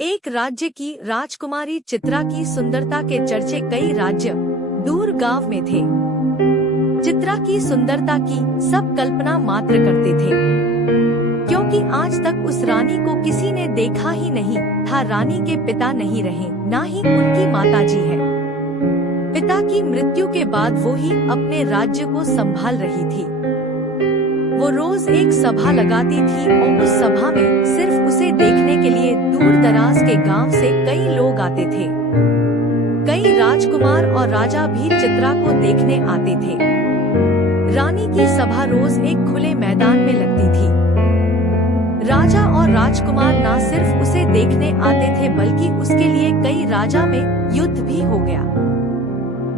एक राज्य की राजकुमारी चित्रा की सुंदरता के चर्चे कई राज्य दूर गांव में थे। चित्रा की सुंदरता की सब कल्पना मात्र करते थे, क्योंकि आज तक उस रानी को किसी ने देखा ही नहीं था। रानी के पिता नहीं रहे, ना ही उनकी माताजी है। पिता की मृत्यु के बाद वो ही अपने राज्य को संभाल रही थी। वो रोज एक सभा लगाती थी और उस सभा में सिर्फ उसे देखने के लिए दूर दराज के गांव से कई लोग आते थे। कई राजकुमार और राजा भी चित्रा को देखने आते थे। रानी की सभा रोज एक खुले मैदान में लगती थी। राजा और राजकुमार न सिर्फ उसे देखने आते थे, बल्कि उसके लिए कई राजा में युद्ध भी हो गया।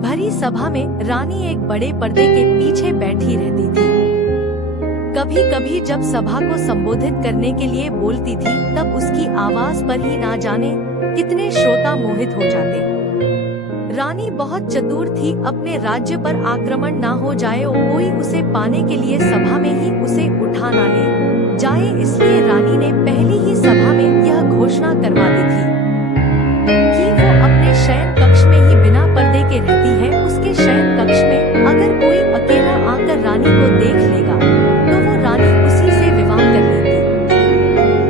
भरी सभा में रानी एक बड़े पर्दे के पीछे बैठी रहती थी। कभी कभी जब सभा को संबोधित करने के लिए बोलती थी, तब उसकी आवाज पर ही ना जाने कितने श्रोता मोहित हो जाते। रानी बहुत चतुर थी, अपने राज्य पर आक्रमण ना हो जाए और कोई उसे पाने के लिए सभा में ही उसे उठा ना ले जाए, इसलिए रानी ने पहली ही सभा में यह घोषणा करवा दी थी कि वो अपने शयन कक्ष में ही बिना पर्दे के रहती है। उसके शयन कक्ष में अगर कोई अकेला आकर रानी को देख लेगा तो वो रानी उसी से विवाह कर लेगी।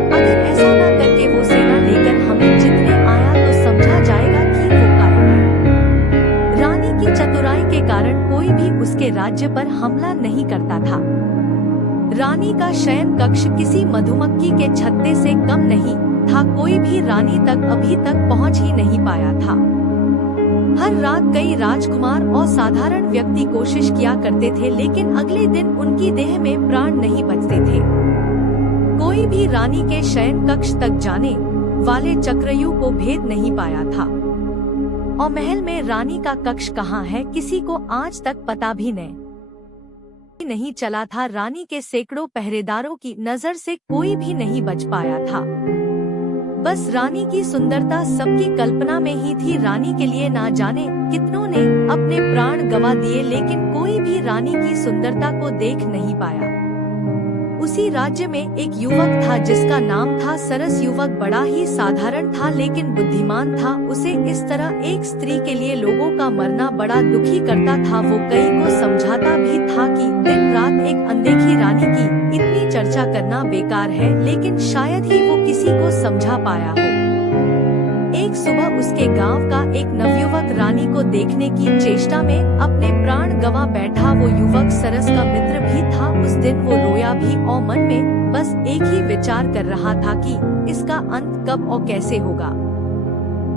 अगर ऐसा ना करके वो सेना लेकर हमें जीतने आया तो समझा जाएगा कि वो कायर है। रानी की चतुराई के कारण कोई भी उसके राज्य पर हमला नहीं करता था। रानी का शयन कक्ष किसी मधुमक्खी के छत्ते से कम नहीं था। कोई भी रानी तक अभी तक पहुंच ही नहीं पाया था। हर रात कई राजकुमार और साधारण व्यक्ति कोशिश किया करते थे, लेकिन अगले दिन उनकी देह में प्राण नहीं बचते थे। कोई भी रानी के शयन कक्ष तक जाने वाले चक्रव्यूह को भेद नहीं पाया था। और महल में रानी का कक्ष कहाँ है, किसी को आज तक पता भी नहीं चला था। रानी के सैकड़ों पहरेदारों की नजर से कोई भी नहीं बच पाया था। बस रानी की सुंदरता सबकी कल्पना में ही थी। रानी के लिए ना जाने कितनों ने अपने प्राण गंवा दिए, लेकिन कोई भी रानी की सुंदरता को देख नहीं पाया। उसी राज्य में एक युवक था जिसका नाम था सरस। युवक बड़ा ही साधारण था, लेकिन बुद्धिमान था। उसे इस तरह एक स्त्री के लिए लोगों का मरना बड़ा दुखी करता था। वो कई को समझाता भी था कि दिन रात एक अनदेखी रानी की इतनी चर्चा करना बेकार है, लेकिन शायद ही वो किसी को समझा पाया हो। एक सुबह उसके गांव का एक नवयुवक रानी को देखने की चेष्टा में अपने प्राण गंवा बैठा। वो युवक सरस का मित्र भी था। उस दिन वो रोया भी और मन में बस एक ही विचार कर रहा था कि इसका अंत कब और कैसे होगा।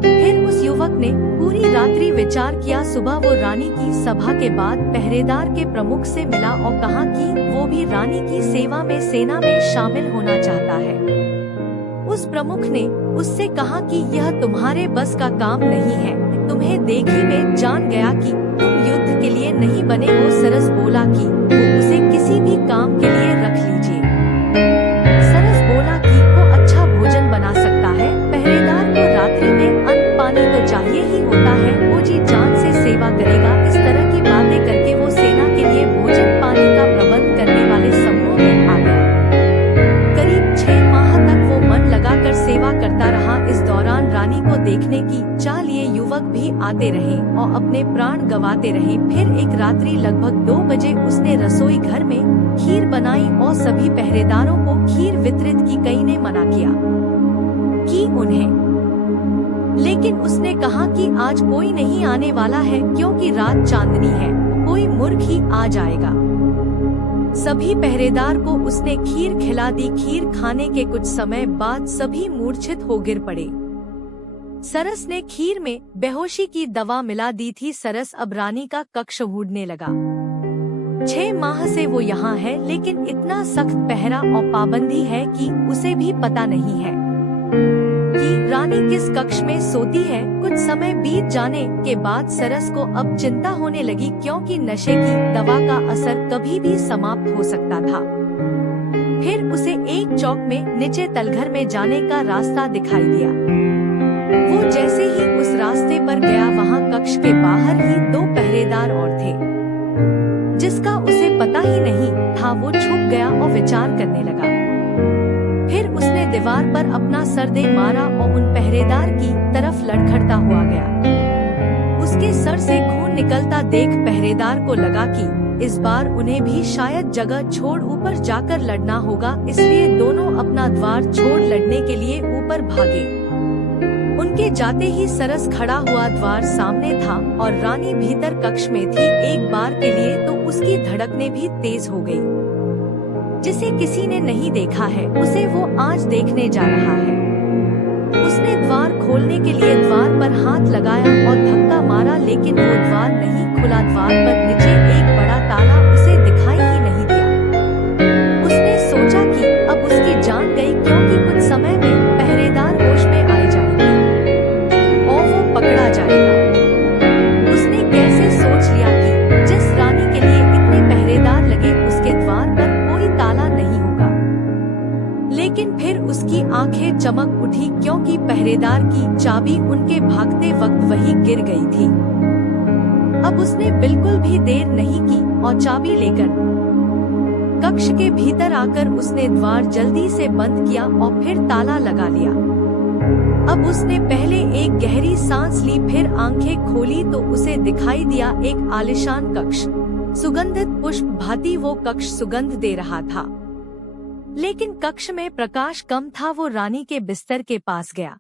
फिर उस युवक ने पूरी रात्रि विचार किया। सुबह वो रानी की सभा के बाद पहरेदार के प्रमुख से मिला और कहा कि वो भी रानी की सेवा में सेना में शामिल होना चाहता है। उस प्रमुख ने उससे कहा कि यह तुम्हारे बस का काम नहीं है। तुम्हें देख ही में जान गया कि तुम युद्ध के लिए नहीं बने हो। सरस बोला कि वो उसे किसी भी काम के लिए रख लीजिए। सरस बोला कि वो अच्छा भोजन बना सकता है। पहरेदार को रात्रि में अन्न पानी तो चाहिए ही होता है। वो जी जान से सेवा करेगा। इस तरह की बातें करके वो सेना के लिए भोजन पानी का प्रबंध करने वाले समूह में आ गया। करीब 6 माह तक वो मन लगाकर सेवा करता रहा। इस दौरान रानी को देखने की चाह लिए युवक भी आते रहे और अपने प्राण गंवाते रहे। फिर एक रात्रि लगभग 2 बजे उसने रसोई घर में खीर बनाई और सभी पहरेदारों को खीर वितरित की। कई ने मना किया कि उन्हें, लेकिन उसने कहा कि आज कोई नहीं आने वाला है, क्योंकि रात चांदनी है, कोई मूर्ख ही आ जाएगा। सभी पहरेदार को उसने खीर खिला दी। खीर खाने के कुछ समय बाद सभी मूर्छित हो गिर पड़े। सरस ने खीर में बेहोशी की दवा मिला दी थी। सरस अब रानी का कक्ष ढूंढने लगा। 6 माह से वो यहाँ है, लेकिन इतना सख्त पहरा और पाबंदी है कि उसे भी पता नहीं है कि रानी किस कक्ष में सोती है। कुछ समय बीत जाने के बाद सरस को अब चिंता होने लगी, क्योंकि नशे की दवा का असर कभी भी समाप्त हो सकता था। फिर उसे एक चौक में नीचे तलघर में जाने का रास्ता दिखाई दिया। वो जैसे ही उस रास्ते पर गया, वहाँ कक्ष के बाहर ही 2 पहरेदार और थे, जिसका उसे पता ही नहीं था। वो छुप गया और विचार करने लगा। फिर उसने दीवार पर अपना सर दे मारा और उन पहरेदार की तरफ लड़खड़ता हुआ गया। उसके सर से खून निकलता देख पहरेदार को लगा कि इस बार उन्हें भी शायद जगह छोड़ ऊपर जाकर लड़ना होगा, इसलिए दोनों अपना द्वार छोड़ लड़ने के लिए ऊपर भागे। उनके जाते ही सरस खड़ा हुआ द्वार सामने था और रानी भीतर कक्ष में थी। एक बार के लिए तो उसकी धड़कनें भी तेज हो गई। जिसे किसी ने नहीं देखा है उसे वो आज देखने जा रहा है। उसने द्वार खोलने के लिए द्वार पर हाथ लगाया और धक्का मारा, लेकिन वो द्वार नहीं खुला। द्वार पर नीचे एक बड़ा ताला उसे दिखाई ही नहीं दिया। उसने सोचा कि अब उसकी जान गई, क्योंकि कुछ समय में पहरेदार होश में आ जाएंगे और वो पकड़ा जाएगा। उसने कैसे सोच लिया कि जिस रानी के लिए इतने पहरेदार लगे उसके द्वार पर कोई ताला नहीं होगा। लेकिन फिर उसकी आंखें चमक उठी, क्योंकि पहरेदार की चाबी उनके भागते वक्त वही गिर गई थी। अब उसने बिल्कुल भी देर नहीं की और चाबी लेकर कक्ष के भीतर आकर उसने द्वार जल्दी से बंद किया और फिर ताला लगा लिया। अब उसने पहले एक गहरी सांस ली, फिर आंखें खोली तो उसे दिखाई दिया एक आलीशान कक्ष। सुगंधित पुष्प भांति वो कक्ष सुगंध दे रहा था, लेकिन कक्ष में प्रकाश कम था। वो रानी के बिस्तर के पास गया।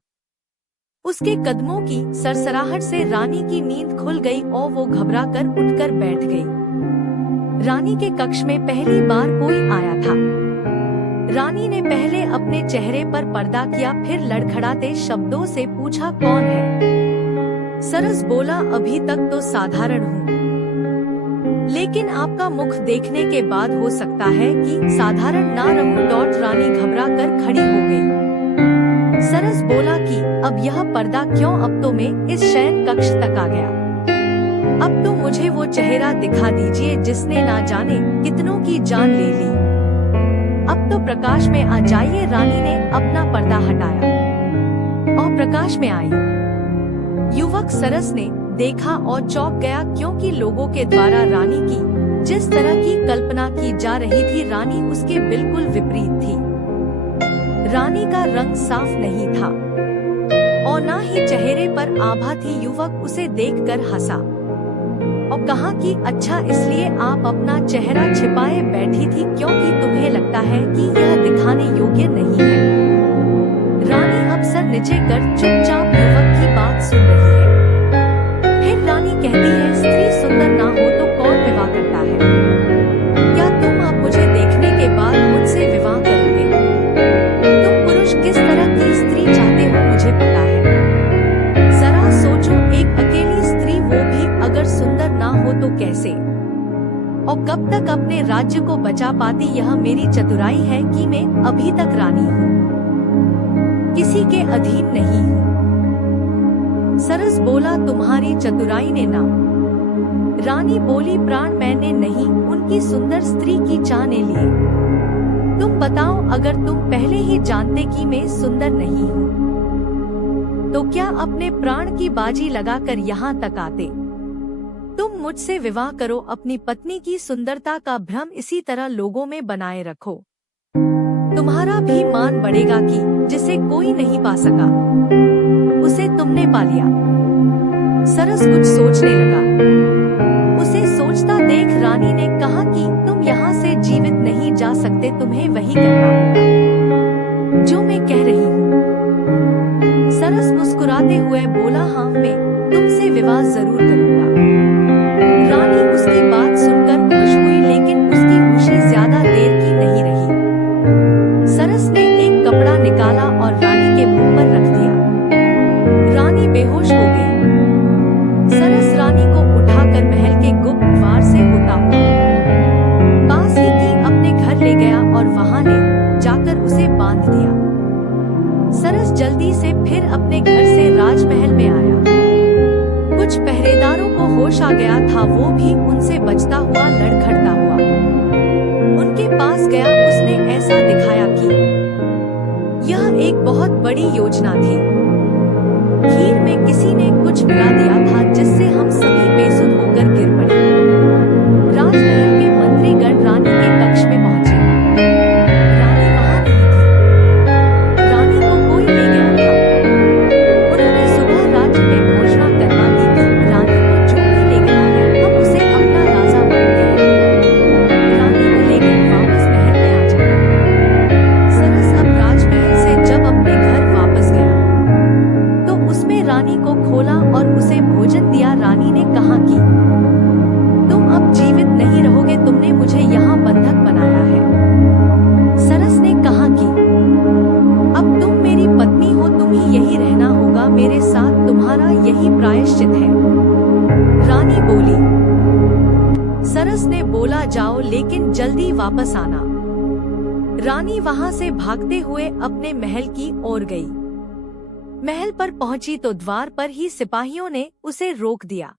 उसके कदमों की सरसराहट से रानी की नींद खुल गई और वो घबराकर उठकर बैठ गई। रानी के कक्ष में पहली बार कोई आया था। रानी ने पहले अपने चेहरे पर पर्दा किया, फिर लड़खड़ाते शब्दों से पूछा, कौन है? सरस बोला, अभी तक तो साधारण हूँ, लेकिन आपका मुख देखने के बाद हो सकता है कि साधारण ना रहूं। रानी घबरा कर खड़ी हो गई। सरस बोला कि अब यह पर्दा क्यों? अब तो मैं इस शयन कक्ष तक आ गया। अब तो मुझे वो चेहरा दिखा दीजिए जिसने ना जाने कितनों की जान ले ली। अब तो प्रकाश में आ जाइए। रानी ने अपना पर्दा हटाया और प्रकाश में आई। युवक सरस ने देखा और चौंक गया, क्योंकि लोगों के द्वारा रानी की जिस तरह की कल्पना की जा रही थी, रानी उसके बिल्कुल विपरीत थी। रानी का रंग साफ नहीं था और ना ही चेहरे पर आभा थी। युवक उसे देखकर हंसा और कहा कि अच्छा, इसलिए आप अपना चेहरा छिपाए बैठी थी, क्योंकि तुम्हें लगता है कि यह दिखाने योग्य नहीं है। रानी अब सर नीचे कर चुपचाप युवक की बात सुन रही है। फिर रानी कहती है, स्त्री सुंदर ना हो तो कौन विवाह करता है? क्या तुम अब मुझे देखने के बाद मुझसे विवाह करोगे? तुम पुरुष किस तरह की स्त्री चाहते हो मुझे पता है। जरा सोचो, एक अकेली स्त्री, वो भी अगर सुंदर ना हो तो कैसे? और कब तक अपने राज्य को बचा पाती? यह मेरी चतुराई है कि मैं अभी तक रानी हूँ, किसी के अधीन नहीं हूँ। सरस बोला, तुम्हारी चतुराई ने ना। रानी बोली, प्राण मैंने नहीं, उनकी सुंदर स्त्री की चाह ने लिए। तुम बताओ, अगर तुम पहले ही जानते कि मैं सुंदर नहीं हूँ तो क्या अपने प्राण की बाजी लगाकर यहाँ तक आते? तुम मुझसे विवाह करो, अपनी पत्नी की सुंदरता का भ्रम इसी तरह लोगों में बनाए रखो। तुम्हारा भी मान बढ़ेगा कि जिसे कोई नहीं पा सका उसे तुमने पा लिया। सरस कुछ सोचने लगा। उसे सोचता देख रानी ने कहा कि तुम यहाँ से जीवित नहीं जा सकते, तुम्हें वही करना होगा जो मैं कह रही हूँ। सरस मुस्कुराते हुए बोला, हाँ, मैं तुमसे विवाह जरूर करूँगा। रानी उसकी बात सुनकर खुश हुई, लेकिन उसकी खुशी ज्यादा देर की नहीं रही। सरस ने एक कपड़ा निकाला और रानी के मुंह पर रख दिया। रानी बेहोश हो गई। सरस रानी को उठाकर महल के गुप्त द्वार से होता हुआ पास ही की अपने घर ले गया और वहां ले जाकर उसे बांध दिया। सरस जल्दी से फिर अपने घर से राजमहल में आया। कुछ पहरेदारों को होश आ गया था, वो भी उनसे बचता हुआ लड़खड़ता हुआ उनके पास गया। उसने ऐसा दिखाया कि यह एक बहुत बड़ी योजना थी। खीर में किसी ने कुछ मिला दिया था, जिससे हम सभी बेसुध होकर गिर पड़े। राजमहल के मंत्रीगण रानी के कक्ष में पहुंचे। रानी वहां नहीं थी। रानी को कोई ले गया था। यही रहना होगा मेरे साथ, तुम्हारा यही प्रायश्चित है। रानी बोली। सरस ने बोला, जाओ लेकिन जल्दी वापस आना। रानी वहां से भागते हुए अपने महल की ओर गई। महल पर पहुंची तो द्वार पर ही सिपाहियों ने उसे रोक दिया।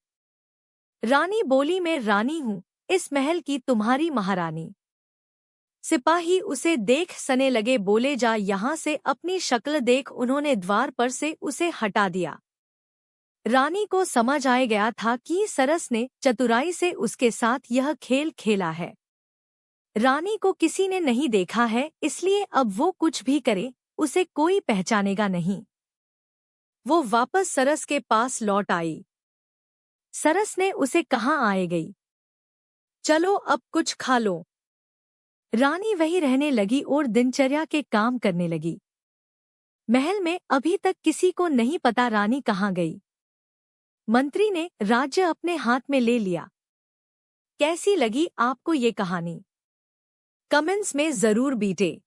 रानी बोली, मैं रानी हूँ, इस महल की तुम्हारी महारानी। सिपाही उसे देख सने लगे, बोले, जा यहाँ से, अपनी शक्ल देख। उन्होंने द्वार पर से उसे हटा दिया। रानी को समझ आ गया था कि सरस ने चतुराई से उसके साथ यह खेल खेला है। रानी को किसी ने नहीं देखा है, इसलिए अब वो कुछ भी करे उसे कोई पहचानेगा नहीं। वो वापस सरस के पास लौट आई। सरस ने उसे कहाँ आए गई, चलो अब कुछ खा लो। रानी वहीं रहने लगी और दिनचर्या के काम करने लगी। महल में अभी तक किसी को नहीं पता रानी कहाँ गई। मंत्री ने राज्य अपने हाथ में ले लिया। कैसी लगी आपको ये कहानी? कमेंट्स में जरूर बीटे।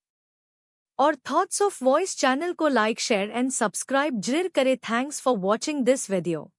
और थॉट्स ऑफ वॉइस चैनल को लाइक, शेयर एंड सब्सक्राइब जरूर करें। Thanks for watching this video.